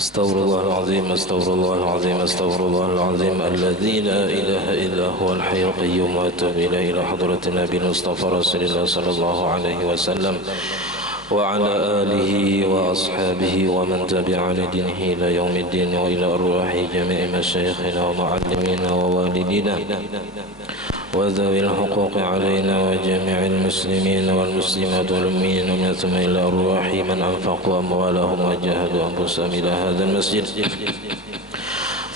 استغفر الله العظيم استغفر الله العظيم استغفر الله العظيم الذي لا إله إلا هو الحي القيوم وأتوب إليه إلى حضرة النبي المصطفى رسول الله صلى الله عليه وسلم وعلى آله وأصحابه ومن تبع لدينه إلى يوم الدين وإلى أرواح جميع مشايخنا ومعلمينا ووالدينا وذوي الحقوق علينا وجميع المسلمين والمسلمات والمؤمنين ثم إلى أرواح من أنفقوا أموالهم وجاهدوا أنفسهم إلى هذا المسجد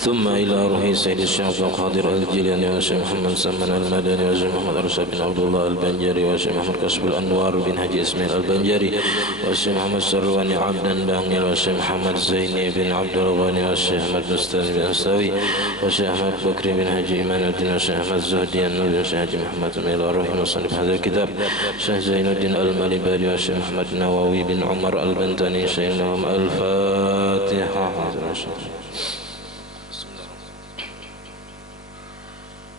ثم إلى روح سيد الشيخ عبد القادر الجيلاني والشيخ محمد سمن المدني والشيخ محمد أرشد بن عبد الله البنجري والشيخ محمد كشف الأنوار بن حجي إسماعيل البنجري والشيخ محمد سرواني عبدا بانيل والشيخ محمد زيني بن عبد الغني والشيخ محمد بستاني بن أساوي والشيخ أحمد بكري بن حجي إيمان الدين والشيخ أحمد زهدي النبي والشيخ حجي محمد إلى روح مصنف هذا الكتاب الشيخ زين الدين المالباري والشيخ محمد نواوي بن عمر البنتاني شيخ لهم الفاتحة.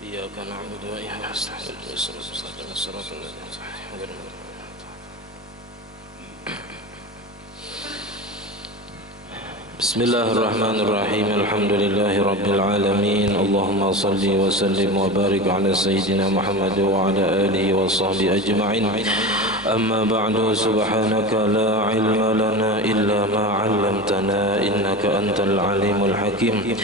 إياك نعبد وإياك نستعين اهدنا الصراط المستقيم. بسم الله الرحمن الرحيم الحمد لله رب العالمين اللهم صل وسلم وبارك على سيدنا محمد وعلى آله وصحبه أجمعين أما بعد سبحانك لا علم لنا إلا ما علمتنا إنك أنت العليم الحكيم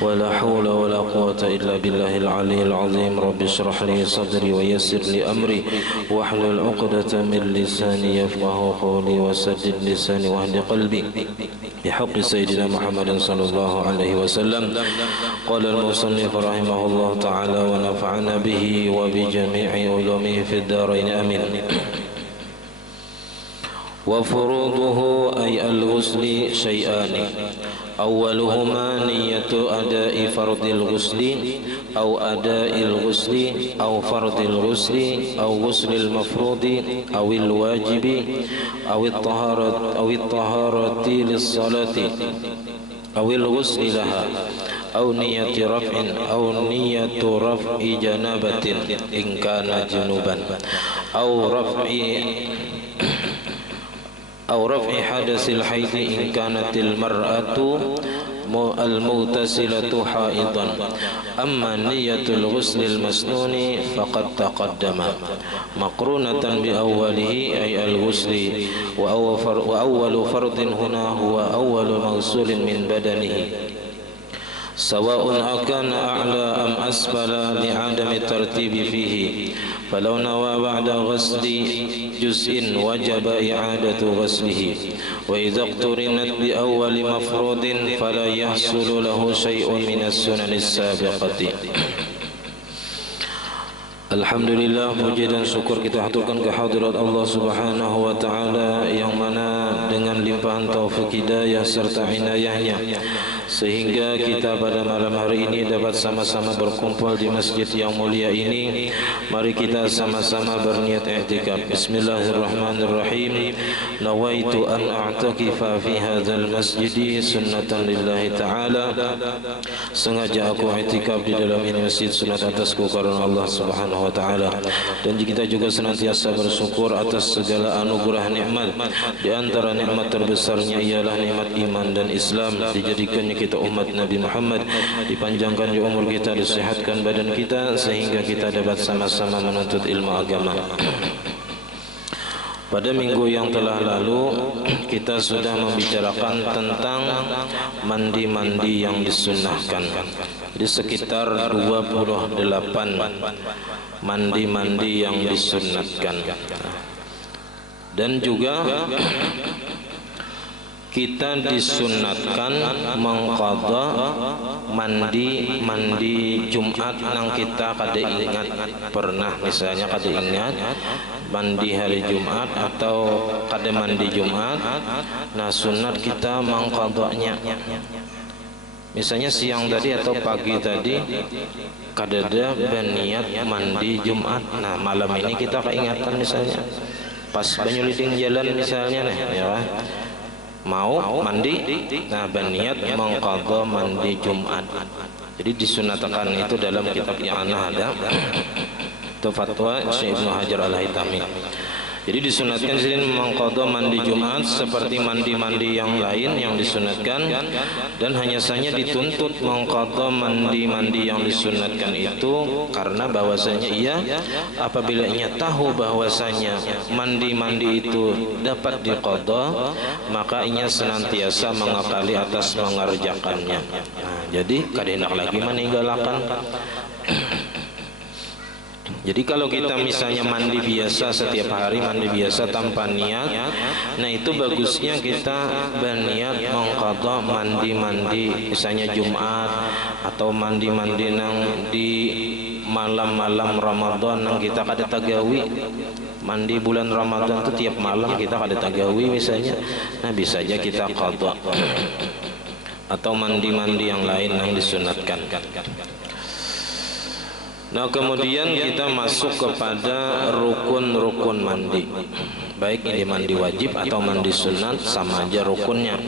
ولا حول ولا قوة إلا بالله العلي العظيم رب اشرح لي صدري ويسر لي أمري واحلل عقدة من لساني يفقه قولي وسدد لساني واهد قلبي بحق سيدنا محمد صلى الله عليه وسلم. قال المصنف رحمه الله تعالى ونفعنا به وبجميع علومه في الدارين آمين. وفروضه أي الغسل شيئان أولهما نية أداء فرض الغسل أو أداء الغسل أو فرض الغسل أو غسل المفروض أو الواجب أو الطهارة للصلاة أو الغسل لها أو نية رفع أو نية رفع جنابة إن كان جنوبا أو رفع حدث الحيض إن كانت المرأة المغتسلة حائضا. أما نية الغسل المسنون فقد تقدم مقرونة بأوله أي الغسل وأول فرض هنا هو أول مغسول من بدنه سواء أكان أعلى أم أسفل لعدم الترتيب فيه فلو نوى بعد غسل جزء وجب إعادة غسله وإذا اقترنت بأول مفروض فلا يحصل له شيء من السنن السابقة. Alhamdulillah, puji dan syukur kita haturkan kehadirat Allah Subhanahu wa taala yang mana dengan limpahan taufik hidayah serta inayahnya sehingga kita pada malam hari ini dapat sama-sama berkumpul di masjid yang mulia ini. Mari kita sama-sama berniat i'tikaf. Bismillahirrahmanirrahim. Nawaitu an a'takifa fi hadzal masjid sunnatan lillahi ta'ala. Sengaja aku i'tikaf di dalam ini masjid sunat atasku karena Allah Subhanahu wa ta'ala. Dan kita juga senantiasa bersyukur atas segala anugerah nikmat. Di antara nikmat terbesarnya ialah nikmat iman dan Islam, dijadikannya kita umat Nabi Muhammad, dipanjangkan umur kita, disehatkan badan kita sehingga kita dapat sama-sama menuntut ilmu agama. Pada minggu yang telah lalu kita sudah membicarakan tentang mandi-mandi yang disunnahkan. Di sekitar 28 mandi-mandi yang disunnahkan. Dan juga kita disunnatkan mengqadha mandi Jumat nang kita kada ingat pernah, misalnya kada ingat mandi hari Jumat atau kada mandi Jumat, nah sunat kita mengqadhanya. Misalnya siang tadi atau pagi tadi kadada berniat mandi Jumat, nah malam ini kita keingatan misalnya pas banyuliding jalan misalnya nih ya, mau mandi, nah berniat mengqadha mandi Jumat. Jadi disunatkan itu dalam kitab yang ada itu fatwa Syekh Ibnu Hajar Al-Haytami. Jadi disunatkan sini mengqadha mandi Jumat seperti mandi-mandi yang lain yang disunatkan, dan hanya saja dituntut mengqadha mandi-mandi yang disunatkan itu karena bahwasanya ia apabila ia tahu bahwasanya mandi-mandi itu dapat diqadha, maka ia senantiasa mengakali atas mengerjakannya. Nah, jadi kada hendak lagi meninggalkan. Jadi kalau kita misalnya mandi biasa setiap hari, mandi biasa tanpa niat, nah itu bagusnya kita berniat mengqadha mandi-mandi misalnya Jumat atau mandi-mandi nang di malam-malam Ramadan nang kita kada tagawi. Mandi bulan Ramadan itu tiap malam kita kada tagawi misalnya. Nah bisa aja kita qadha. Atau mandi-mandi yang lain yang disunatkan. Nah kemudian kita masuk kepada rukun-rukun mandi. Baik ini mandi wajib atau mandi sunat, sama aja rukunnya.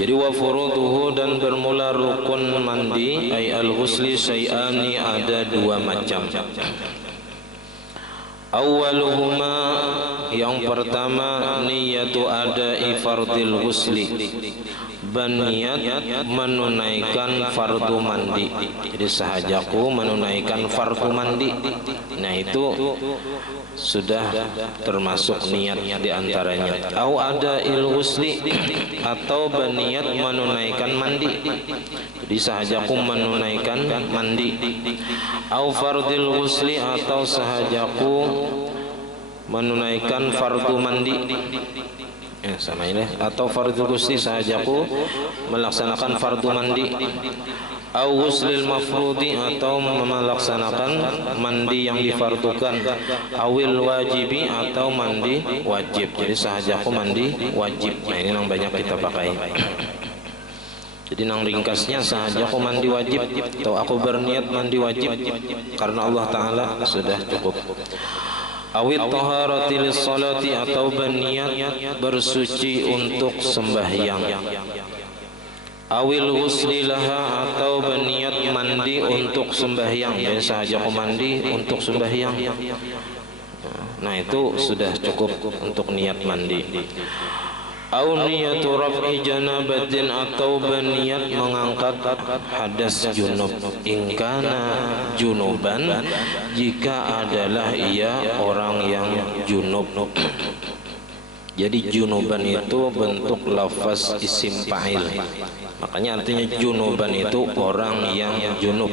Jadi wa furuduhu, dan bermula rukun mandi ay al-ghusli syai'ani, ada dua macam. Awaluhuma, yang pertama niyatu ada'i fardil ghusli, berniat menunaikan fardu mandi. Jadi sahajaku menunaikan fardu mandi. Nah itu sudah termasuk niat di antaranya. Au ada ghusli, atau berniat menunaikan mandi. Jadi sahajaku menunaikan mandi. Au fardil ghusli, atau sahajaku menunaikan fardu mandi. Sama ini, atau fardhu ghusli, sahajaku melaksanakan fardu mandi. Au ghuslil mafrudi, atau melaksanakan mandi yang difardukan. Awil wajibi, atau mandi wajib. Jadi sahajaku mandi wajib. Nah ini yang banyak kita pakai. Jadi nang ringkasnya sahajaku mandi wajib, atau aku berniat mandi wajib karena Allah Ta'ala, sudah cukup. Awit taharati lis-salati, atau berniat bersuci untuk sembahyang. Awil ghusli laha, atau berniat mandi untuk sembahyang. Jadi sahajaku mandi untuk sembahyang. Nah itu sudah cukup untuk niat mandi. Au niyatu raf'i janabatin, atau berniat mengangkat hadas junub. Ingkana junuban, jika adalah ia orang yang junub. Jadi junuban itu bentuk lafaz isim fa'il. Makanya artinya junuban itu orang yang junub.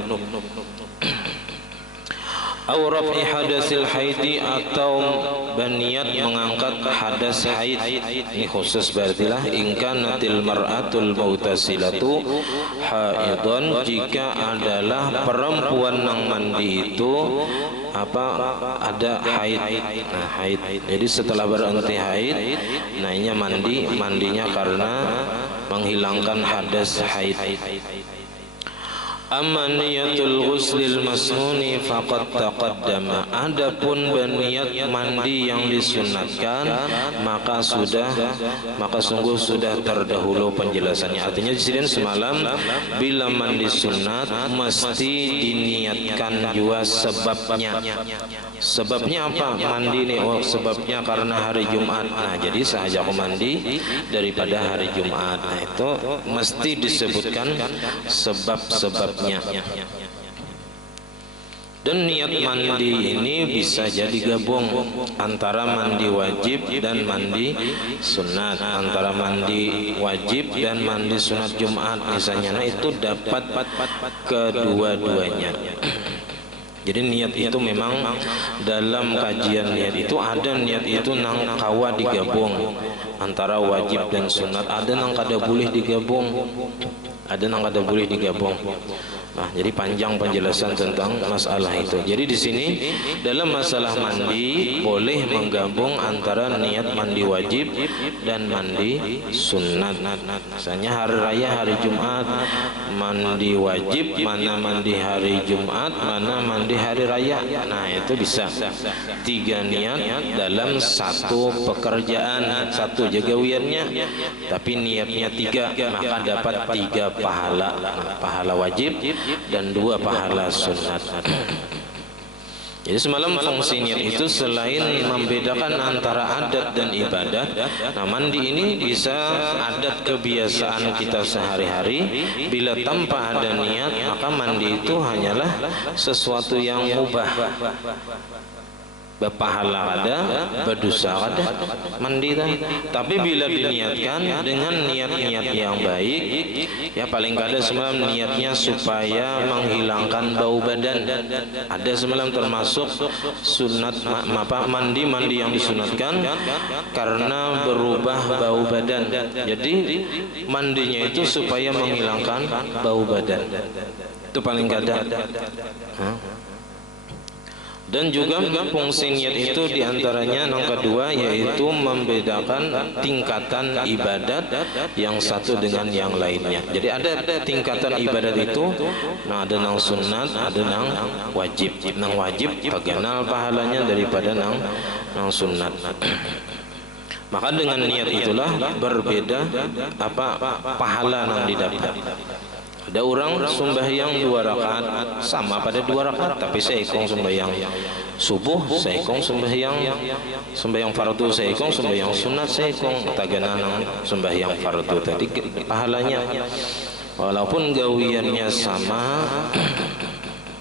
Au raf'i hadasil haidi, atau berniat mengangkat hadas haid. Ini khusus berartilah ingkanatil mar'atul mautasilatu haidon, jika adalah perempuan yang mandi itu ada haid. Nah haid, jadi setelah berhenti haid, nahnya mandinya karena menghilangkan hadas haid. Amma niyatul ghuslil masnuni faqad taqaddama, adapun berniat mandi yang disunatkan maka sungguh sudah terdahulu penjelasannya. Artinya di sini semalam bila mandi sunat mesti diniatkan juga sebabnya. Sebabnya apa mandi ini? Oh sebabnya karena hari Jumat. Nah jadi sahaja aku mandi daripada hari Jumat. Nah itu mesti disebutkan sebab-sebabnya. Dan niat mandi ini bisa jadi gabung antara mandi wajib dan mandi sunat, antara mandi wajib dan mandi sunat Jumat misalnya. Nah itu dapat kedua-duanya. Jadi niat itu memang dalam kajian niat itu ada niat itu nang kawa digabung antara wajib dan sunat, ada nang kada boleh digabung, ada nang kada boleh digabung. Nah, jadi panjang penjelasan tentang masalah itu. Jadi di sini dalam masalah mandi boleh menggabung antara niat mandi wajib dan mandi sunat. Misalnya hari raya hari Jumat mandi wajib, mana mandi hari Jumat, mana mandi hari raya. Nah, itu bisa tiga niat dalam satu pekerjaan, satu jagawiannya, tapi niatnya tiga, maka dapat tiga pahala. Pahala wajib dan dua pahala sunat. Jadi semalam fungsi niat itu selain membedakan antara adat dan ibadat, nah mandi ini bisa adat kebiasaan kita sehari-hari. Bila tanpa ada niat, maka mandi itu hanyalah sesuatu yang mubah. Berpahala ada, berdosa ada, mandi kan. Tapi bila diniatkan dengan niat-niat yang baik, ya paling kada semalam niatnya supaya menghilangkan bau badan. Ada semalam termasuk sunat mandi yang disunatkan karena berubah bau badan. Jadi mandinya itu supaya menghilangkan bau badan. Itu paling kada. Dan juga fungsi niat itu diantaranya yang kedua yaitu membedakan tingkatan ibadat yang satu dengan yang lainnya. Jadi ada tingkatan ibadat itu, nah ada nang sunat, ada nang wajib. Nang wajib terkenal pahalanya daripada nang sunat. Maka dengan niat itulah berbeda pahala yang didapat. Ada orang sembahyang 2 rakaat sama pada 2 rakaat, tapi seikong sembahyang subuh, seikong sembahyang fardu, seikong sembahyang sunat, seikong tagananang sembahyang fardu tadi pahalanya walaupun gawiannya sama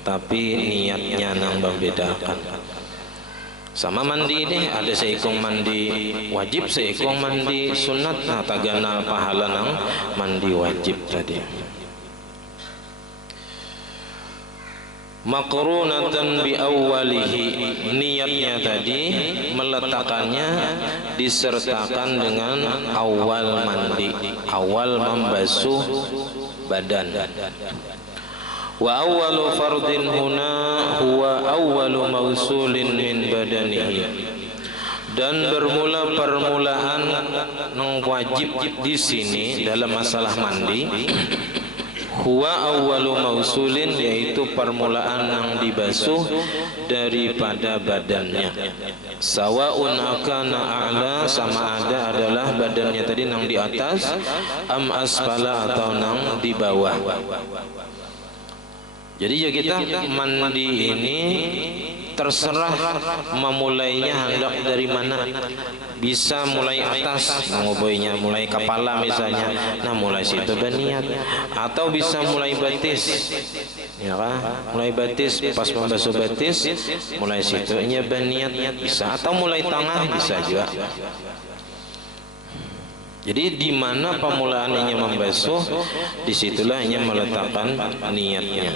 tapi niatnya nang membedakan. Sama mandi ini ada seikong mandi wajib, seikong mandi sunat, nah taganal pahala nang mandi wajib tadi. Maqrunatan bi awwalihi, niatnya tadi meletakkannya disertakan dengan awal mandi, awal membasuh badan. Wa awwalu fardin huna huwa awwalu mawsulin min badanihi, dan bermula permulaan yang wajib di sini dalam masalah mandi huwa awwalu mausulin, yaitu permulaan yang dibasuh daripada badannya. Sawaun akana a'la, sama ada adalah badannya tadi nang di atas, am asfala atau nang di bawah. Jadi ya kita mandi ini terserah memulainya hendak dari mana. Bisa mulai atas mengubuinya, mulai kepala misalnya, nah mulai situ berniat. Atau bisa mulai batis, ya kan? Mulai batis, pas membasuh batis, mulai situnya berniat bisa. Atau mulai tengah bisa juga. Jadi di mana pemulaannya membasuh, disitulah hanya meletakkan niatnya.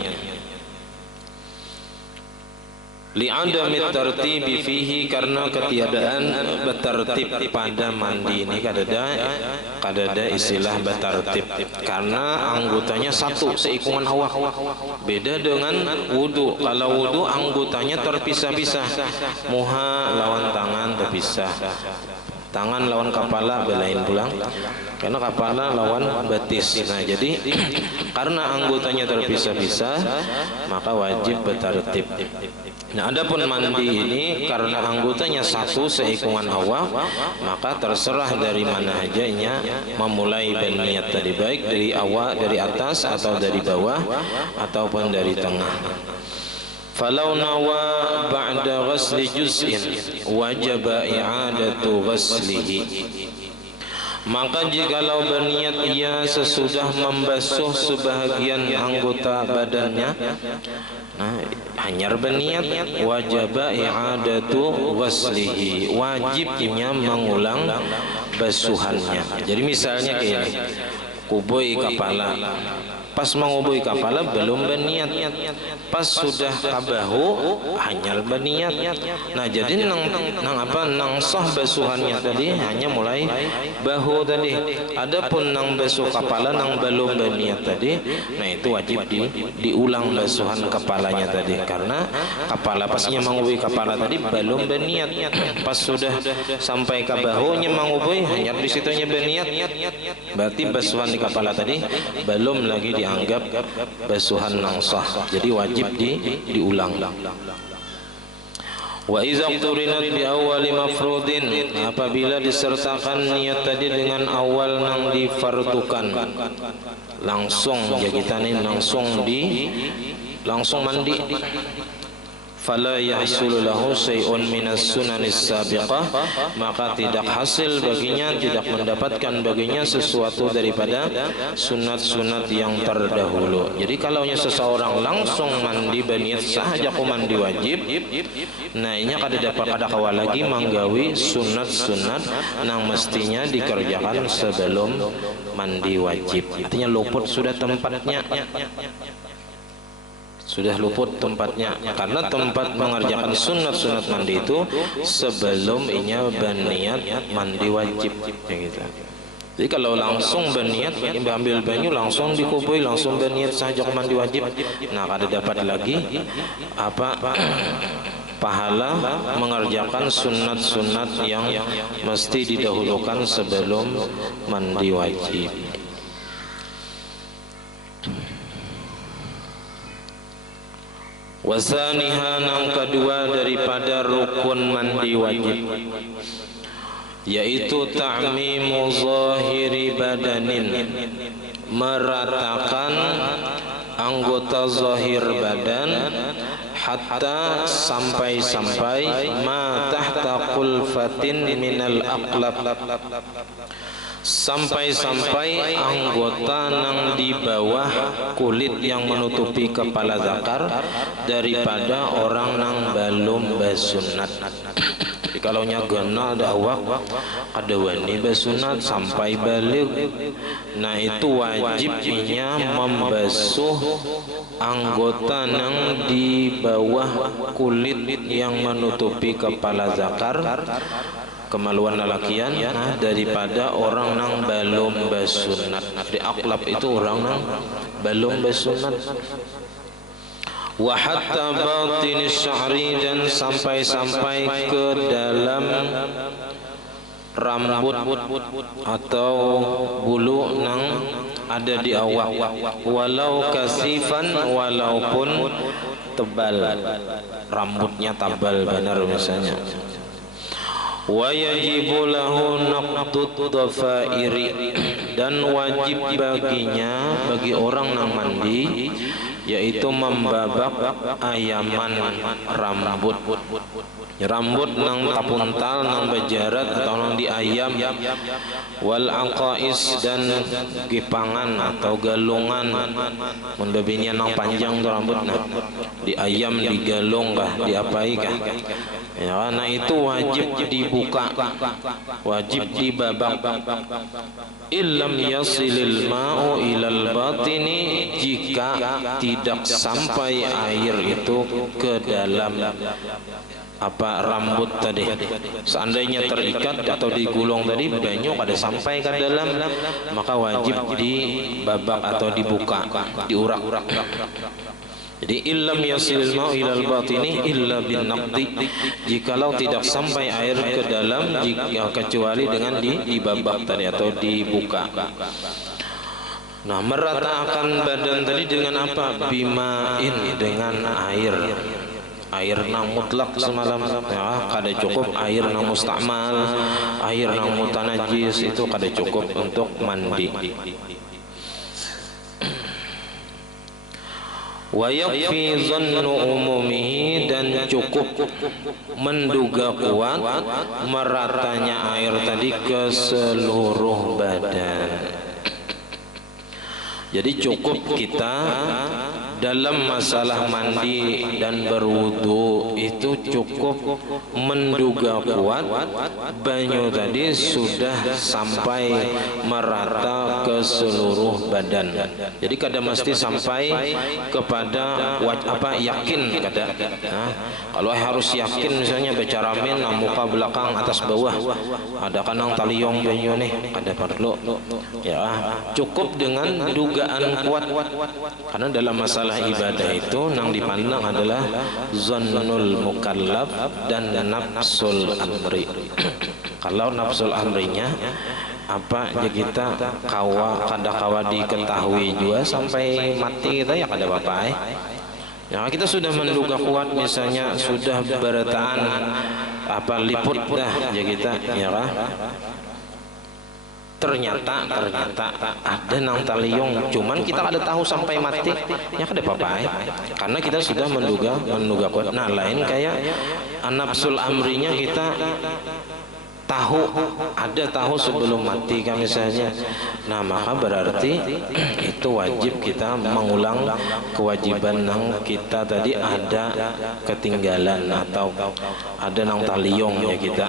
Li'adamit tartibi fihi, karena ketiadaan bertertib pada mandi ini. Kadada istilah bertertib karena anggotanya satu seikungan awak. Beda dengan wudu. Kalau wudu anggotanya terpisah-pisah, muha lawan tangan terpisah, tangan lawan kepala belain pulang, karena kepala lawan batis. Nah jadi karena anggotanya terpisah-pisah maka wajib bertertib. Nah adapun mandi ini karena anggotanya satu seikungan awak, maka terserah dari mana hajanya memulai berniat tadi, baik dari awak, dari atas atau dari bawah ataupun dari tengah. Falau nawa ba'da ghasli juz'in wajaba i'adatu ghaslihi, maka jikalau berniat ia sesudah membasuh sebahagian anggota badannya, nah hanya berniat, wajaba i'adatu ghaslihi, wajibnya mengulang basuhannya. Jadi misalnya kayak ini, kubui kepala, pas mengubui kepala belum berniat, pas sudah kabahu hanya berniat. Nah jadi nang sah basuhannya tadi hanya mulai bahu tadi. Adapun nang basuh kepala nang belum berniat tadi, nah itu wajib diulang basuhan kepalanya tadi, karena kepala pasnya mengubui kepala tadi belum berniat. Pas sudah sampai ke bahunya mengubui hanya di situnya berniat, berarti basuhan di kepala tadi belum lagi dianggap basuhan yang sah, jadi wajib diulang. Wa iza qurinat bi awwali mafrudin, apabila disertakan niat tadi dengan awal nang difardukan, langsung ya kita nih langsung mandi. fala yahsulu lahu syai'un minas sunanis sabiqah, maka tidak hasil baginya, tidak mendapatkan baginya sesuatu daripada sunat-sunat yang terdahulu. Jadi kalaunya seseorang langsung mandi berniat sahaja ku mandi wajib, nah ini kada kawa lagi manggawi sunat-sunat nang mestinya dikerjakan sebelum mandi wajib. Artinya luput sudah tempatnya, sudah luput tempatnya, karena tempat mengerjakan sunat-sunat mandi itu sebelum inya berniat mandi wajib, gitu. Jadi kalau langsung berniat ambil banyu langsung dikubui, langsung berniat saja mandi wajib, nah kada dapat lagi pahala mengerjakan sunat-sunat yang mesti didahulukan sebelum mandi wajib. Wasaniha yang kedua daripada rukun mandi wajib, yaitu ta'mimu zahiri badanin, meratakan anggota zahir badan, hatta sampai ma tahta qulfatin minal aqlab, sampai anggota nang di bawah kulit yang menutupi kepala zakar daripada orang nang belum basunat. Jadi kalau nyagana ada awak ada wani basunat sampai balik, nah itu wajibnya membasuh anggota nang di bawah kulit yang menutupi kepala zakar, kemaluan lelakian, daripada orang nang belum basunat. Di aklab itu orang nang belum basunat. Wa hatta batinis sya'ri, dan sampai ke dalam rambut atau bulu nang ada di awak, walau kasifan, walaupun tebal, rambutnya tebal benar misalnya. Wa yajibu lahu naqdud dhafairi, dan wajib baginya, bagi orang nang mandi, yaitu membabak ayaman rambut. Rambut nang tapuntal, nang bajarat atau nang diayam, wal aqais, dan gipangan atau galungan, mendebinnya nang panjang tu rambut, nah diayam, digalung kah, diapai kah, ya, karena itu wajib dibuka, wajib dibabak. Illam yasilil ma'u ilal batini, jika tidak sampai air itu ke dalam rambut tadi. Seandainya terikat atau digulung tadi, banyu kada sampai ke dalam, maka wajib dibabak atau dibuka, diurak-urak. Jadi illam yasilil ma'u ilal batini illa bin naqdi, jikalau tidak sampai air ke dalam, kecuali dengan dibabak tadi atau dibuka. Nah, meratakan badan tadi dengan apa? Bimain, dengan air. Air nang mutlak semalam, ya, kada cukup air nang mustamal, air nang mutanajis itu kada cukup untuk mandi. Wa yakfi dhannu umumihi, dan cukup menduga kuat meratanya air tadi ke seluruh badan. Jadi cukup kita dalam masalah mandi dan berwudu itu cukup menduga kuat banyu tadi sudah sampai merata ke seluruh badan. Jadi kada mesti sampai kepada yakin kada. Kalau harus yakin misalnya becaramin muka belakang atas bawah ada kanang taliong banyu nih, kada perlu. Ya, cukup dengan dugaan kuat, karena dalam masalah ibadah itu nang dipandang adalah zannul mukallaf dan nafsul amri. Kalau nafsul amrinya kita kada kawa diketahui juga sampai mati kita, ya kada apa-apa. Ya, kita sudah menduga kuat misalnya sudah berataan liput dah kita, ya kan? ternyata ada nang taliyong, cuman kita kada tahu sampai mati ya kada apa-apa karena kita sudah menduga kuat. Nah lain kayak nafsul amrinya kita tahu sebelum mati kan misalnya. Nah maka berarti itu wajib kita mengulang kewajiban nang kita tadi ada ketinggalan atau ada nang taliyong ya kita.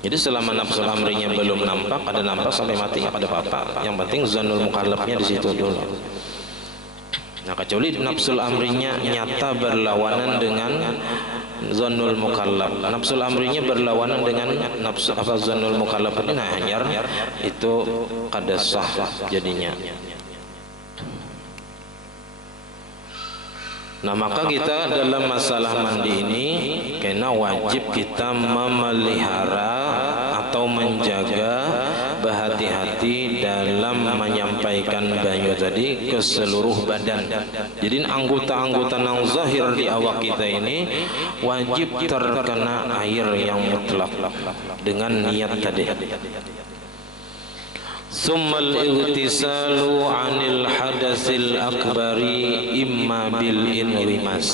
Jadi selama nafsul amrinya belum nampak, ada nampak sampai mati ya pada apa-apa. Yang penting zanul mukallafnya di situ dulu. Nah kecuali nafsul amrinya nyata berlawanan dengan zanul mukallaf. Nafsul amrinya berlawanan dengan nafsu apa zanul mukallaf ini, nah hanyar itu kada sah jadinya. Nah maka kita dalam masalah mandi ini kena wajib kita memelihara atau menjaga berhati-hati dalam menyampaikan banyu tadi ke seluruh badan. Jadi anggota-anggota nang zahir di awak kita ini wajib terkena air yang mutlak dengan niat tadi. Summal igtisalu anil hadasil akbari imma bil inwimas.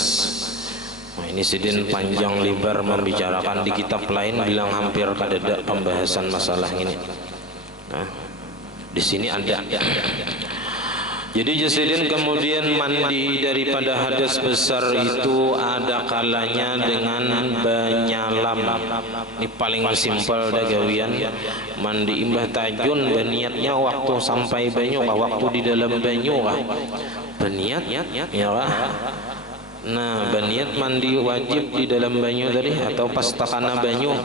Nah, ini sidin panjang lebar membicarakan, di kitab lain bilang hampir kada ada pembahasan masalah ini. Nah, di sini ada. Jadi jasidin kemudian mandi daripada hadas besar itu ada kalanya dengan banyalam. Ini paling simpel dah gawian. Mandi imbah tajun berniatnya waktu sampai banyu kah, waktu di dalam banyu kah? Berniat ya kah? Nah, berniat mandi wajib di dalam banyu tadi atau pas takana banyu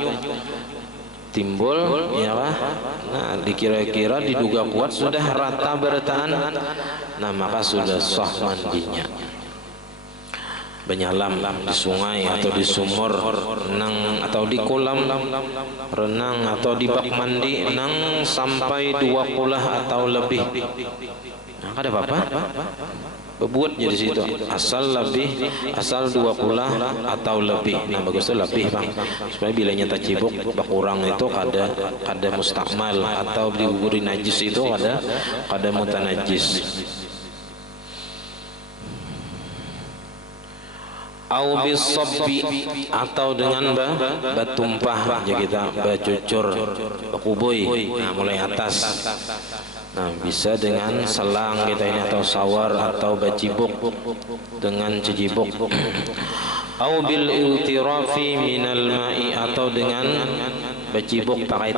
timbul ya kah? Nah dikira-kira diduga kuat sudah rata bertahan, nah maka sudah sah mandinya. Menyelam di sungai atau di sumur renang atau di kolam renang atau di bak mandi nang sampai 20 atau lebih, nah ada apa-apa berbuat jadi situ asal 20 atau lebih. Nah bagusnya lebih bang, supaya bila nyata cibuk berkurang itu kada mustakmal atau diguguri najis itu kada mutanajis. Au bisabbi atau dengan batumpah aja kita bacucur bakuboi, nah mulai atas. Nah bisa dengan selang kita ini atau sawar atau bacibuk dengan cicibuk. Au bil iltirafi minal ma'i atau dengan bacibuk pakai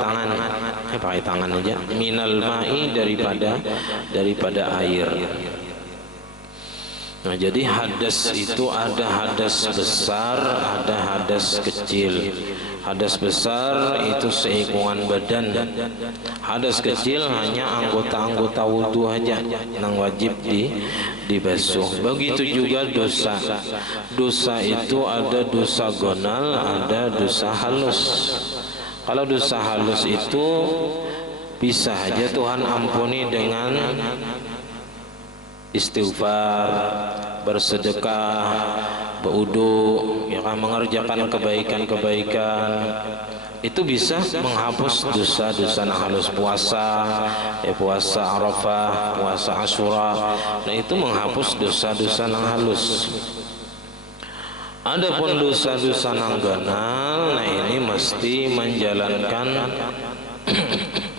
tangan aja minal ma'i daripada air. Nah jadi hadas itu ada hadas besar, ada hadas kecil. Hadas besar itu seikungan badan. Hadas kecil hanya anggota-anggota wudhu aja yang wajib dibasuh. Begitu juga dosa. Dosa itu ada dosa gonal, ada dosa halus. Kalau dosa halus itu bisa aja Tuhan ampuni dengan istighfar, bersedekah, berwudu, ya kan, mengerjakan kebaikan-kebaikan. Itu bisa menghapus dosa-dosa yang halus. Puasa, puasa Arafah, puasa Asyura, nah itu menghapus dosa-dosa yang halus. Adapun dosa-dosa yang ganal, nah ini mesti menjalankan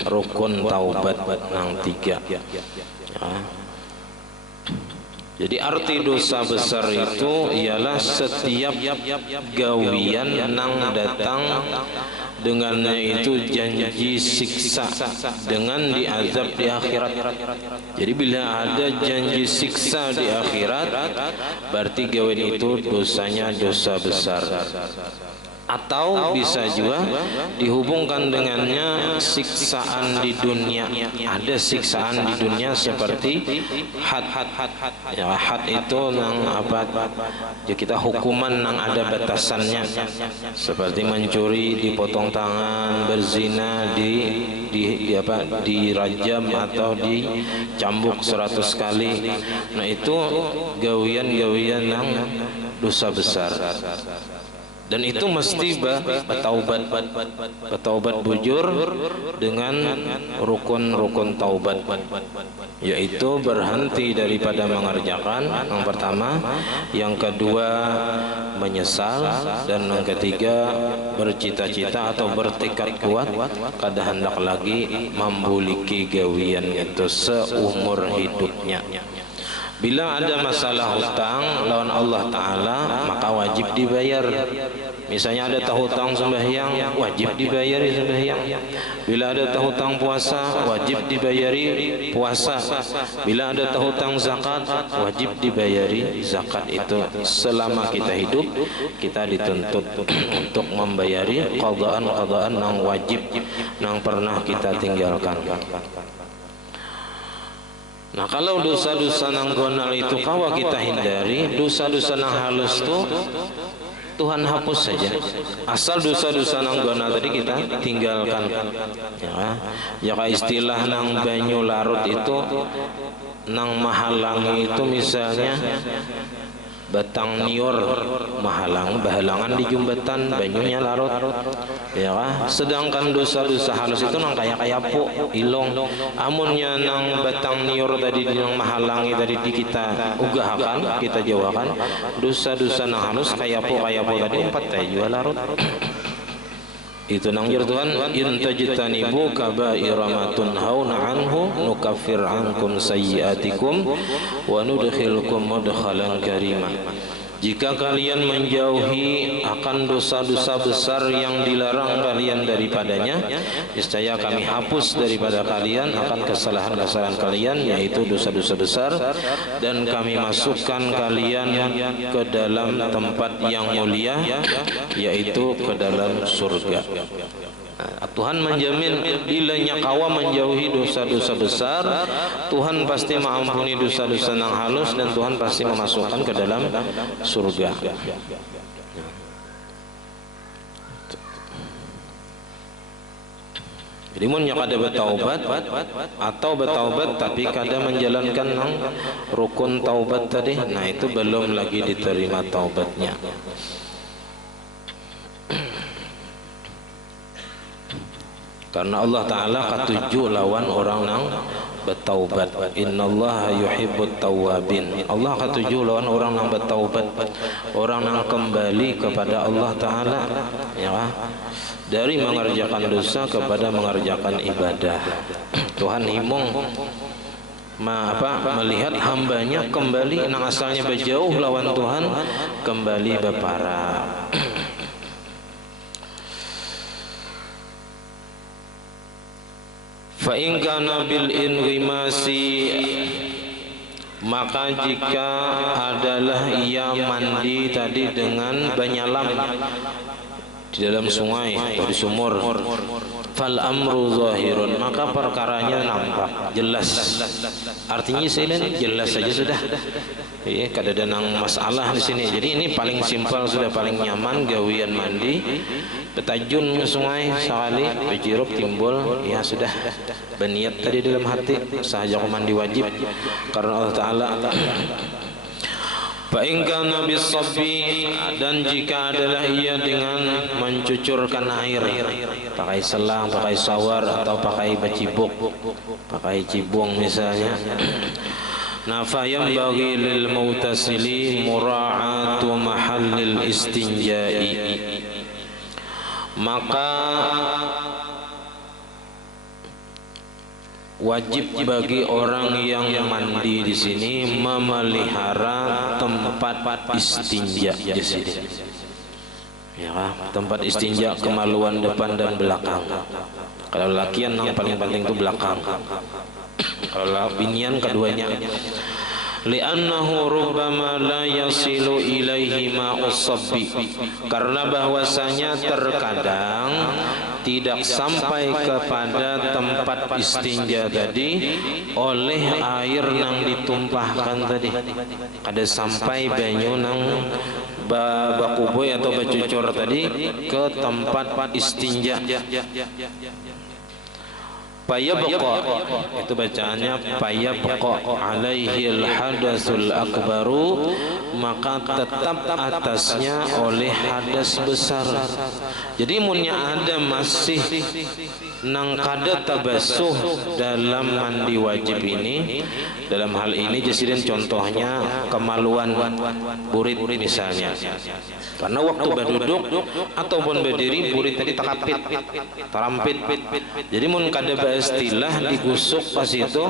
rukun taubat yang 3 ya. Jadi arti dosa besar itu ialah setiap gawian nang datang dengannya itu janji siksa dengan diazab di akhirat. Jadi bila ada janji siksa di akhirat, berarti gawian itu dosanya dosa besar. Atau bisa juga dihubungkan dengannya siksaan di dunia. Ada siksaan di dunia seperti had. Ya, had itu nang apa? Ya kita hukuman nang ada batasannya. Seperti mencuri dipotong tangan, berzina dirajam atau dicambuk 100 kali. Nah itu gawian-gawian nang dosa besar. Dan itu mesti bertaubat bujur dengan rukun-rukun taubat, yaitu berhenti daripada mengerjakan yang pertama, yang kedua menyesal, dan yang ketiga bercita-cita atau bertekad kuat kada hendak lagi membuliki gawian itu seumur hidupnya. Bila ada masalah hutang lawan Allah Ta'ala, maka wajib dibayar. Misalnya ada hutang sembahyang, wajib dibayari sembahyang. Bila ada hutang puasa, wajib dibayari puasa. Bila ada hutang zakat, wajib dibayari zakat. Itu selama kita hidup, kita dituntut untuk membayari qadaan yang wajib yang pernah kita tinggalkan. Nah, kalau dosa-dosa nang gonal itu kawa kita hindari, dosa-dosa nang halus itu Tuhan hapus saja. Asal dosa-dosa nang gonal tadi kita tinggalkan. Ya istilah nang banyu larut itu nang mahalangi itu misalnya batang nior bahalangan di jumbatan banyunya larut, ya kah? Sedangkan dosa-dosa halus itu nang kaya pu ilong, amunnya nang batang nior tadi nang mahalangi tadi kita ugahakan, kita jawakan, dosa-dosa nang halus kaya pu tadi empat jual larut. Itu nang jur Tuhan, in tajtanibu kaba'ira ma tunhauna anhu nukaffir ankum sayyi'atikum wa nudkhilkum mudkhalan karima. Jika kalian menjauhi akan dosa-dosa besar yang dilarang kalian daripadanya, niscaya kami hapus daripada kalian akan kesalahan-kesalahan kalian, yaitu dosa-dosa besar, dan kami masukkan kalian ke dalam tempat yang mulia, yaitu ke dalam surga. Tuhan menjamin bila nyakawa menjauhi dosa-dosa besar, Tuhan pasti mengampuni dosa-dosa yang halus, dan Tuhan pasti memasukkan ke dalam surga. Jadi mun kada bertaubat atau bertaubat tapi kada menjalankan rukun taubat tadi, nah itu belum lagi diterima taubatnya. Karena Allah Ta'ala katuju lawan orang nang bertaubat. Innallaha yuhibbut tawwabin. Allah katuju lawan orang nang bertaubat, orang nang kembali kepada Allah Ta'ala, ya, dari mengerjakan dosa kepada mengerjakan ibadah. Tuhan himung melihat hambanya kembali nang asalnya berjauh lawan Tuhan, kembali berparah. Fa in kana bil inghimasi, maka jika adalah ia mandi tadi dengan banyalam di dalam sungai atau di sumur, fal amru zahirun, maka perkaranya nampak jelas. Artinya sini jelas saja sudah. Kada ada nang masalah di sini. Jadi ini paling simpel, sudah paling nyaman gawian mandi. Betajun ke sungai sekali, bejirup timbul, ya sudah berniat tadi dalam hati sahaja mandi wajib karena Allah Ta'ala. Fa in kana bis-sabbi, dan jika adalah ia dengan mencucurkan air, pakai selang, pakai sawar, atau pakai bacibuk, pakai cibung misalnya. Nafa yang bagi lil mutasili mura'atu mahallil istinja'i, maka wajib bagi orang yang mandi di sini memelihara tempat istinja di sini. Ya, tempat istinja kemaluan depan dan belakang. Kalau lakian yang paling penting itu belakang. Kalau binian keduanya. Li'annahu rubbama la yasilu ilaihi ma'us sabbi, karena bahwasanya terkadang tidak sampai kepada tempat istinja tadi oleh air yang ditumpahkan tadi. Ada sampai banyu nang bakuboy atau bacucur tadi ke tempat istinja. Fayabqa, itu bacaannya fayabqa alaihil hadasul akbaru, maka tetap atasnya oleh hadas besar. Jadi munnya ada masih nang kada tabasuh dalam mandi wajib ini, dalam hal ini jasirin contohnya kemaluan burit misalnya, karena waktu berduduk ataupun berdiri burit tadi takapit terampit, jadi mun kada baistilah digusuk pas itu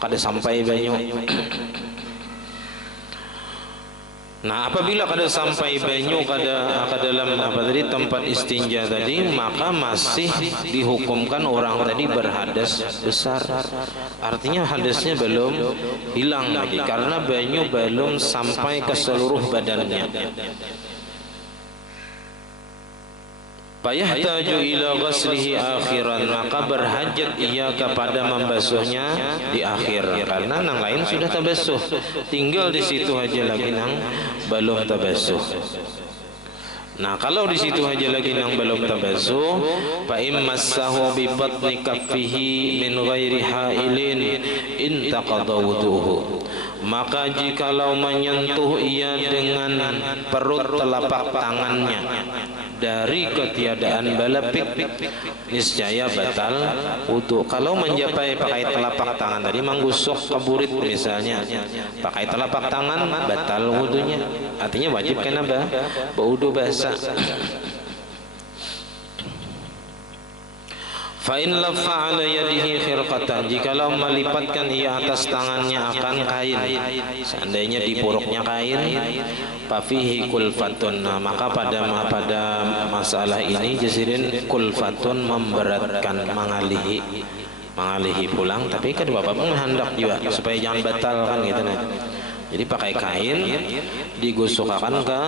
kada sampai banyu. Nah, apabila kada sampai banyu kada dalam apa tadi tempat istinja tadi, maka masih dihukumkan orang tadi berhadas besar. Artinya hadasnya belum hilang lagi karena banyu belum sampai ke seluruh badannya. Fayahtaju ila ghaslihi akhiran, maka berhajat ia kepada membasuhnya di akhir, karena nang lain sudah tabasuh, tinggal di situ aja lagi nang belum tabasuh. Nah, kalau di situ aja lagi nang belum tabasuh, fa immassahu bi batni kaffihi min ghairi hailin intaqada wuduhu, maka jikalau menyentuh ia dengan perut telapak tangannya dari ketiadaan balapik, niscaya batal wudu. Kalau menjapai pakai telapak tangan tadi, menggusuk keburit misalnya, pakai telapak tangan batal wudunya. Artinya wajib kena berwudu basah. Fa in laffa ala yadihi khirqatan, jikalau melipatkan ia atas tangannya akan kain, seandainya di puruknya kain, fa fihi kulfatun, maka pada masalah ini jasirin kulfatun, memberatkan, mengalihi pulang, tapi kedua bapak menghendak juga supaya jangan batal kan gitu nah. Jadi pakai kain digusukkan ke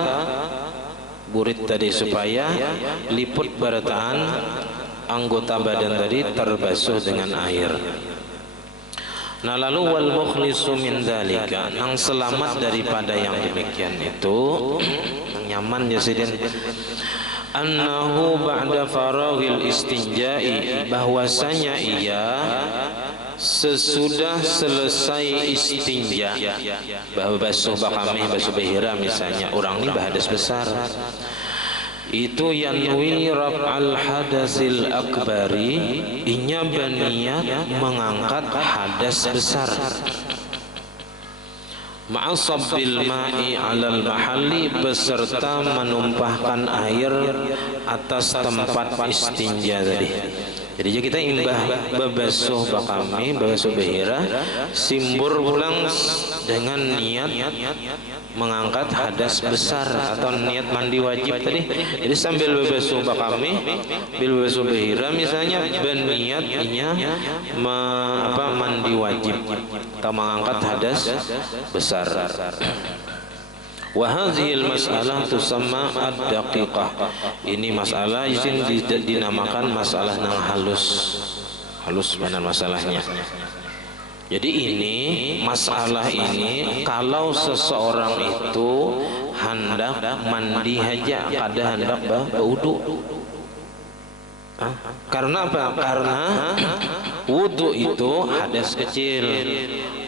burit tadi supaya liput bertahan anggota badan tadi terbasuh dengan air. Nah, lalu wal mukhlisu min dzalika, yang selamat daripada yang demikian itu, nyaman jasidin, annahu ba'da faraghil istinja'i, bahwasanya ia sesudah selesai istinja, basuh bakamih, basuh behira misalnya, orang ini berhadas besar, itu yanwi raf'al hadasil akbari, inya berniat mengangkat hadas besar, ma'asabbil ma'i alal mahalli, beserta menumpahkan air atas tempat istinja tadi. Jadi kita imbah babasuh bakami, babasuh behira, simbur pulang dengan niat mengangkat hadas besar atau niat mandi wajib tadi. Jadi sambil babasuh bakami, bil babasuh behira misalnya, berniat inya mandi wajib atau mengangkat hadas besar. Wa hadhil mas'alah tusamma ad-daqiqah, ini masalah yang dinamakan masalah nang halus benar masalahnya. Jadi ini masalah ini kalau seseorang itu hendak mandi haja, kada hendak berwudu. Karena apa? Karena wudu itu hadas kecil,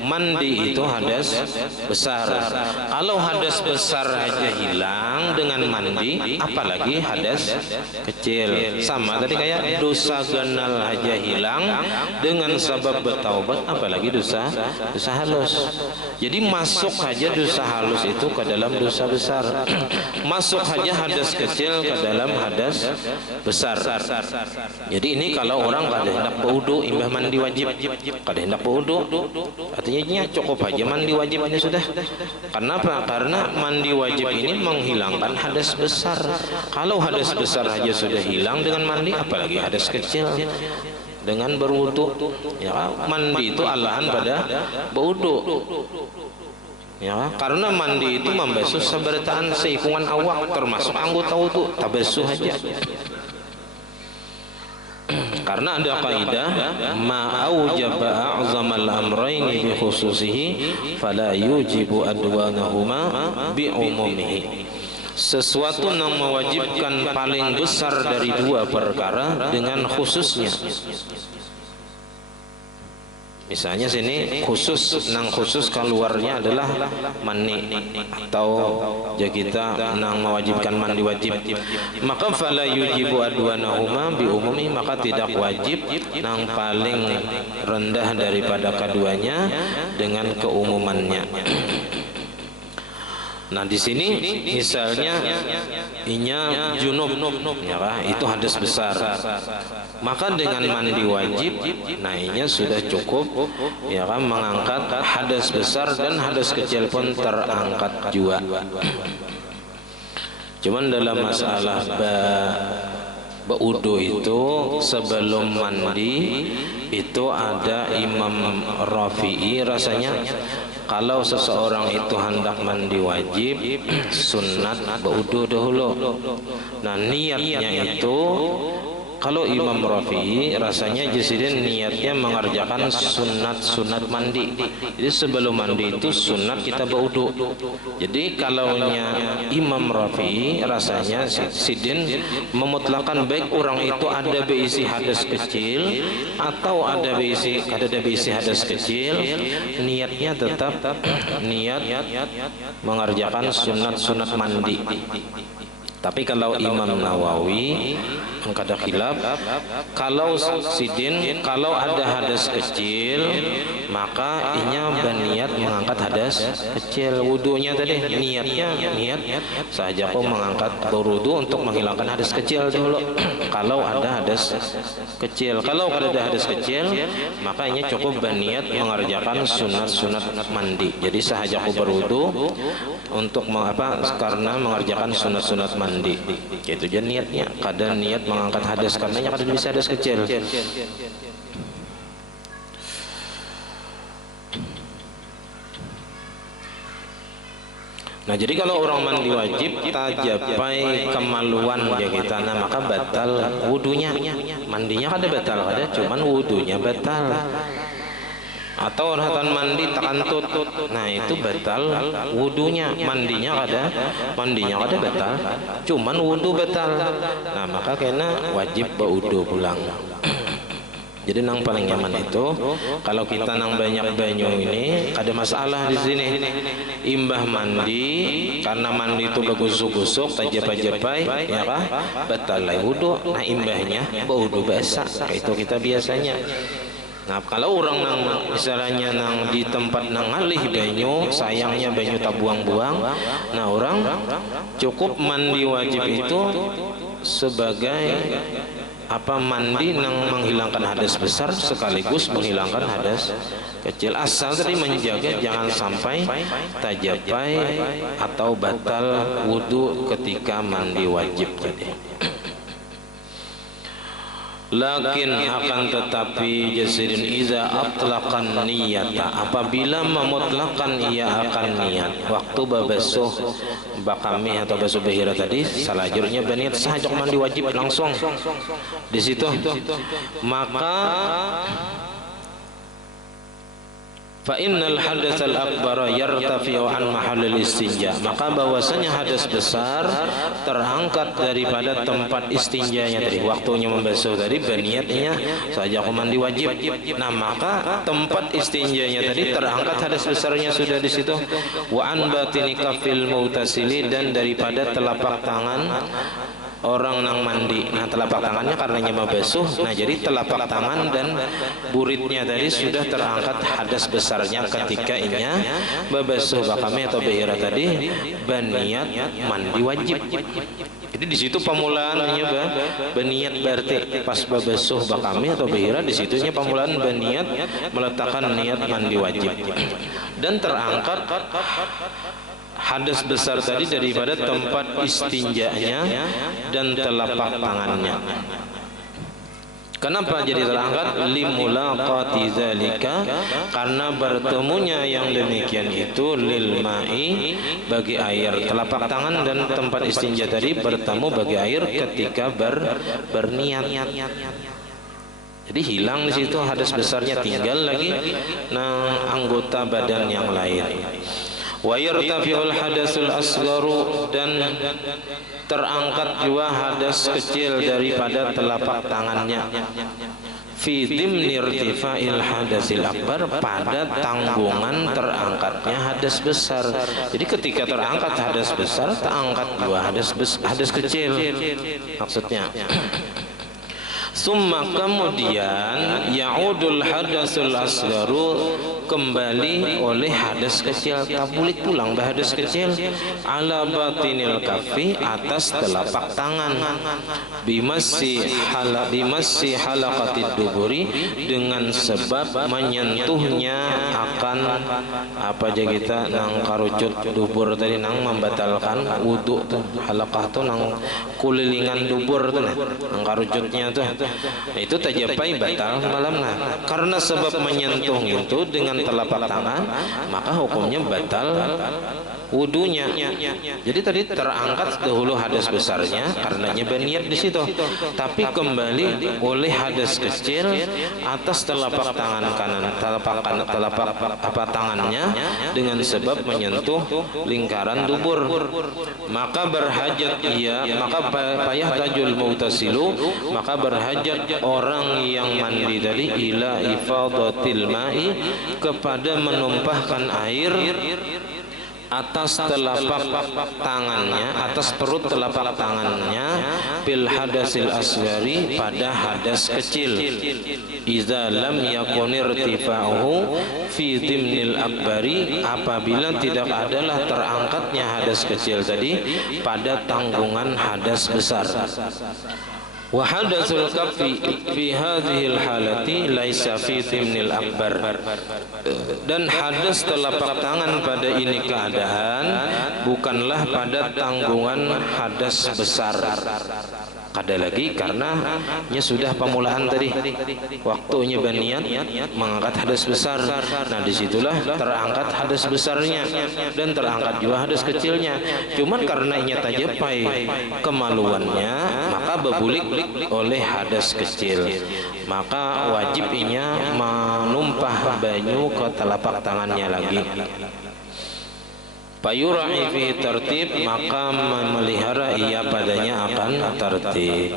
mandi itu hadas besar. Kalau hadas besar aja hilang dengan mandi, apalagi hadas kecil. Sama tadi kayak dosa ganal aja hilang dengan sebab bertaubat, apalagi dosa halus. Jadi masuk saja dosa halus itu ke dalam dosa besar, masuk saja hadas kecil ke dalam hadas besar. Jadi ini kalau orang kada hendak berwudu imbah mandi wajib, kada hendak berwudu, artinya cukup aja mandi wajibnya sudah. Kenapa? Karena mandi wajib ini menghilangkan hadas besar. Kalau hadas besar aja sudah hilang dengan mandi, apalagi hadas kecil dengan berwudu. Ya, mandi itu alahan pada berwudu. Ya, karena mandi itu membasuh seberataan seikungan awak, termasuk anggota wudu, tabasuh aja. Karena ada kaidah ma aujaba a'zamal amrayni bi khususihi fala yujibu adwanahuma bi umumihi. Sesuatu yang mewajibkan paling besar dari dua perkara dengan khususnya, Misalnya sini khusus keluarnya adalah mani atau kita nang mewajibkan mandi wajib, maka fala yujibu adwanahuma bi umumi, maka tidak wajib nang paling rendah daripada keduanya dengan keumumannya. Nah di sini misalnya inya junub, ya kah? Itu hadas besar, maka dengan mandi wajib, nah inya sudah cukup, ya kan, mengangkat hadas besar, dan hadas kecil pun terangkat juga. Cuman dalam masalah berwudu itu sebelum mandi itu ada Imam Rafi'i rasanya, kalau seseorang itu hendak mandi wajib, sunat berwudu dahulu. Nah niatnya itu, kalau Imam Rafi'i rasanya jasidin niatnya mengerjakan sunat mandi. Jadi sebelum mandi itu sunat kita berwudu. Jadi kalaunya Imam Rafi'i rasanya sidin memutlakan baik orang itu ada beisi hadas kecil atau ada beisi hadas kecil, niatnya tetap niat mengerjakan sunat mandi. Tapi kalau Imam Nawawi kada khilaf, kalau sidin kalau ada hadas kecil maka inya berniat mengangkat hadas kecil. Wudunya tadi niatnya saja kok mengangkat berwudu untuk menghilangkan hadas kecil dulu. Kalau ada hadas kecil, kalau kada ada hadas kecil maka inya cukup berniat mengerjakan sunat mandi. Jadi sahaja kok berwudu untuk karena mengerjakan sunat mandi. Itu jadi niatnya, kadang niat mengangkat hadas karena kadang bisa hadas kecil. Nah jadi kalau orang mandi wajib tajapai kemaluan ya kita, nah maka batal wudunya. Mandinya kada batal kada, cuman wudunya batal. Atau orang mandi takantut, nah itu batal wudunya. Mandinya kada batal, cuman wudu batal. Nah maka kena wajib berwudu pulang. Jadi nang paling nyaman itu kalau kita nang banyak banyu ini ada masalah di sini. Imbah mandi, karena mandi itu bagusuk-gusuk tajapai ya kah? Batal wudu. Nah imbahnya berwudu biasa. Kayak itu kita biasanya. Nah kalau orang nang misalnya nang di tempat nang alih banyu, sayangnya banyu tak buang-buang, nah orang cukup mandi wajib itu sebagai mandi nang menghilangkan hadas besar sekaligus menghilangkan hadas kecil, asal tadi menjaga jangan sampai tajapai atau batal wudu ketika mandi wajib tadi. Lakin akan tetapi jasirin iza atlaqan niyata, apabila memutlakan ia akan niat waktu babasuh bakami atau basuh bahira tadi salajurnya berniat sahajak mandi wajib langsung di situ, maka fa innal hadatsal akbar yartafi'u an mahallil istinja, maka bahwasanya hadas besar terangkat daripada tempat istinjanya tadi, waktunya membasuh tadi berniatnya saja mandi wajib. Nah maka tempat istinjanya tadi terangkat hadas besarnya sudah di situ. Wa an batini kafil mutasili, dan daripada telapak tangan orang nang mandi. Nah telapak tangannya karenanya membasuh, nah jadi telapak tangan dan buritnya tadi sudah terangkat hadas besarnya ketika inya membasuh bakami atau bahira tadi berniat mandi wajib. Jadi di situ pemulaannya berniat, berarti pas membasuh bakami atau bahira di situnya pemulaan berniat meletakkan niat mandi wajib, dan terangkat hadas besar tadi daripada tempat istinjanya dan telapak tangannya. Kenapa jadi terangkat? Limulaqati zalika, karena bertemunya yang demikian itu lil ma'i, bagi air. Telapak tangan dan tempat istinja tadi bertemu bagi air ketika berniat. Jadi hilang di situ hadas besarnya, tinggal lagi anggota badan yang lain. Wa yartafi'ul hadasul asgharu, dan terangkat juga hadas kecil daripada telapak tangannya. fi dhimni irtifa'il hadatsil akbar, pada tanggungan terangkatnya hadas besar. Jadi ketika terangkat hadas besar, terangkat dua hadas kecil maksudnya. Summa kemudian ya'udul hadasul asgaru, kembali oleh hadas kecil, tabulik pulang hadas kecil, ala batinil kafi, atas telapak tangan, bimassi halaqatid duburi, dengan sebab menyentuhnya akan apa aja kita nang karucut dubur tadi, nang membatalkan wudu tuh. Halaqah tuh nang kulilingan dubur tuh, nang karucutnya tuh. Nah, itu tajapai batal malamna. Karena sebab menyentuh itu dengan telapak tangan, maka hukumnya batal wudunya. Jadi tadi terangkat dahulu hadas besarnya karenanya berniat di situ, tapi kembali oleh hadas kecil atas telapak tangan kanan, telapak apa tangannya, dengan sebab menyentuh lingkaran dubur. Maka berhajat maka payah tajul mu'tasilu, maka berhajat orang yang mandi tadi ila ifadatil ma'i, kepada menumpahkan air atas telapak tangannya, atas perut telapak tangannya, bil hadasil asgari, pada hadas kecil. Idza lam yakun irtifa'uhu fi dhimnil akbari, apabila tidak adalah terangkatnya hadas kecil tadi pada tanggungan hadas besar. Wa hadasul kaffi fi hadhil halati laisa fi dhimnil akbar, dan hadas telapak tangan pada ini keadaan bukanlah pada tanggungan hadas besar. Ada lagi karena sudah pemulaan tadi, waktunya berniat mengangkat hadas besar. Nah disitulah terangkat hadas besarnya dan terangkat juga hadas kecilnya. Cuman karena inya tajapai kemaluannya, maka bebulik oleh hadas kecil, maka wajib inya menumpah banyu ke telapak tangannya lagi. Payura'i fi tertib, maka memelihara ia padanya akan tertib.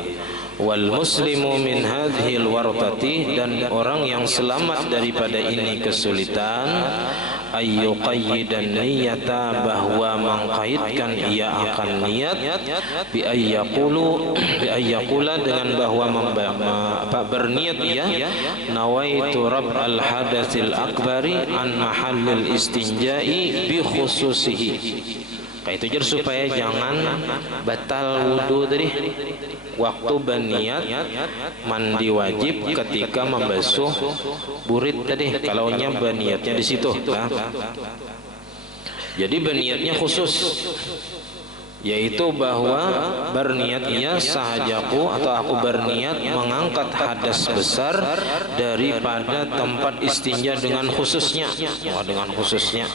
Wal muslimu min hadhil wartati, dan orang yang selamat daripada ini kesulitan, ayyuqayyidan niyata, bahwa mengkaitkan ia akan niat, bi ayyaqula dengan bahwa berniat ia nawaitu rabbal hadatsil akbari an mahallil istinja'i bi khususihi. Itu jadi supaya jangan batal wudu tadi. Waktu berniat mandi wajib ketika membasuh burit tadi, kalau nya berniatnya di situ. Nah, jadi berniatnya khusus, yaitu bahwa berniat ia sahajaku, atau aku berniat mengangkat hadas besar daripada tempat istinja dengan khususnya. Dengan khususnya.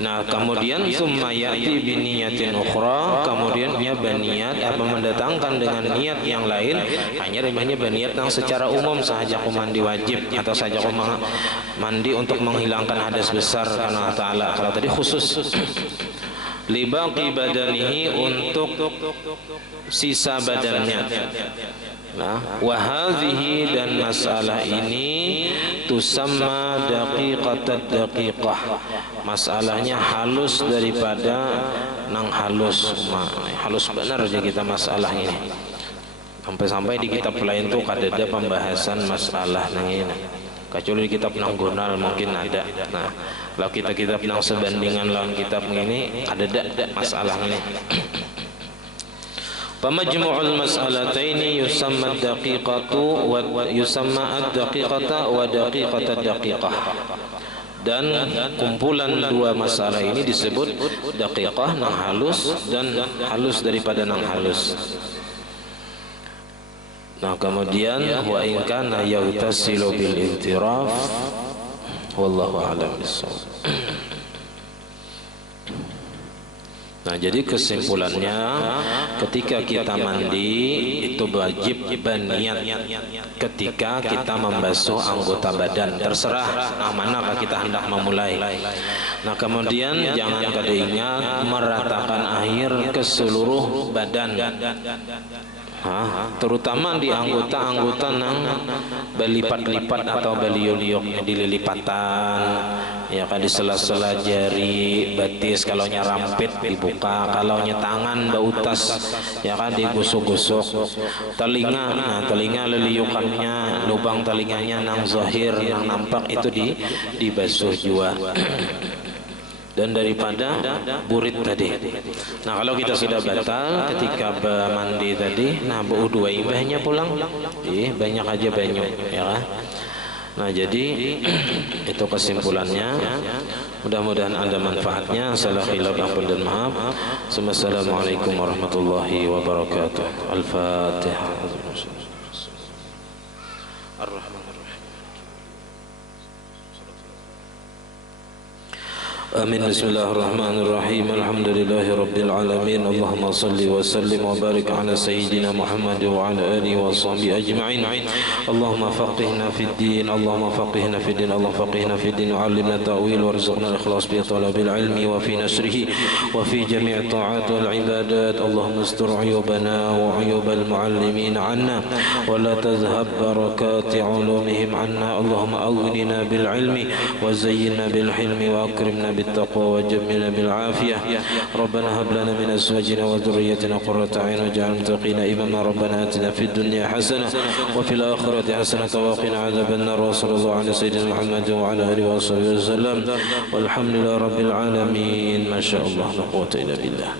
Nah kemudian summa ya'ti biniyatin ukhra, kemudian dia berniat apa mendatangkan dengan niat yang lain, hanya berniat yang secara umum sahajaku mandi wajib, atau sahajaku mandi untuk menghilangkan hadas besar karena ta'ala. Kalau tadi khusus libaqi badanihi, untuk sisa badannya. Nah, wahadhihi, dan masalah ini tusamma daqiqatad daqiqah, masalahnya halus daripada nang halus. Halus benar aja kita masalah ini. Sampai-sampai di kitab lain tuh ada pembahasan masalah nang ini. Kecuali di kitab nang gonal mungkin ada. Nah, kalau kita kitab nang sebandingan lawan kitab ini ada masalah ini. Pamajmu'ul mas'alataini yusamma ad-daqiqatu wa yusamma ad-daqiqata wa daqiqata ad-daqiqah. Dan kumpulan dua masalah ini disebut daqiqah, nang halus, dan halus daripada nang halus. Nah kemudian wa in kana yaghtasilu bil intiraf, wallahu a'lam bissawab. Nah jadi kesimpulannya, ketika kita mandi itu wajib berniat ketika kita membasuh anggota badan, terserah manakah kita hendak memulai. Nah kemudian jangan kada ingat meratakan air ke seluruh badan. Terutama di anggota-anggota nang belipat-lipat atau beliuk-liuk dililipatan, ya kan, di sela-sela jari batis, kalau nya rampit dibuka, kalau nya tangan bautas, ya kan, digusuk-gusuk. Telinga, nah telinga liliukannya, lubang telinganya nang zahir, nang nampak itu dibasuh juga. Dan daripada burit tadi. Nah, kalau kita sudah batal ketika mandi tadi, nah berwudu ibahnya pulang, banyak aja banyu, ya kan? Nah, jadi itu kesimpulannya. Mudah-mudahan ada manfaatnya. Salah khilaf ampun dan maaf. Assalamualaikum warahmatullahi wabarakatuh. Al-Fatihah. آمين. بسم الله الرحمن الرحيم. الحمد لله رب العالمين. اللهم صل وسلم وبارك على سيدنا محمد وعلى آله وصحبه أجمعين. اللهم فقهنا في الدين، اللهم فقهنا في الدين، اللهم فقهنا في الدين وعلمنا التأويل وارزقنا الإخلاص في طلب العلم وفي نشره وفي جميع الطاعات والعبادات. اللهم استر عيوبنا وعيوب المعلمين عنا ولا تذهب بركات علومهم عنا. اللهم أغننا بالعلم وزينا بالحلم وأكرمنا بالتقوى وجملنا بالعافية. ربنا هب لنا من أزواجنا وذريتنا قرة أعين واجعلنا للمتقين إماما. ربنا آتنا في الدنيا حسنة وفي الآخرة حسنة وقنا عذاب النار. وصلى الله على سيدنا محمد وعلى آله وصحبه وسلم والحمد لله رب العالمين. ما شاء الله لا قوة إلا بالله.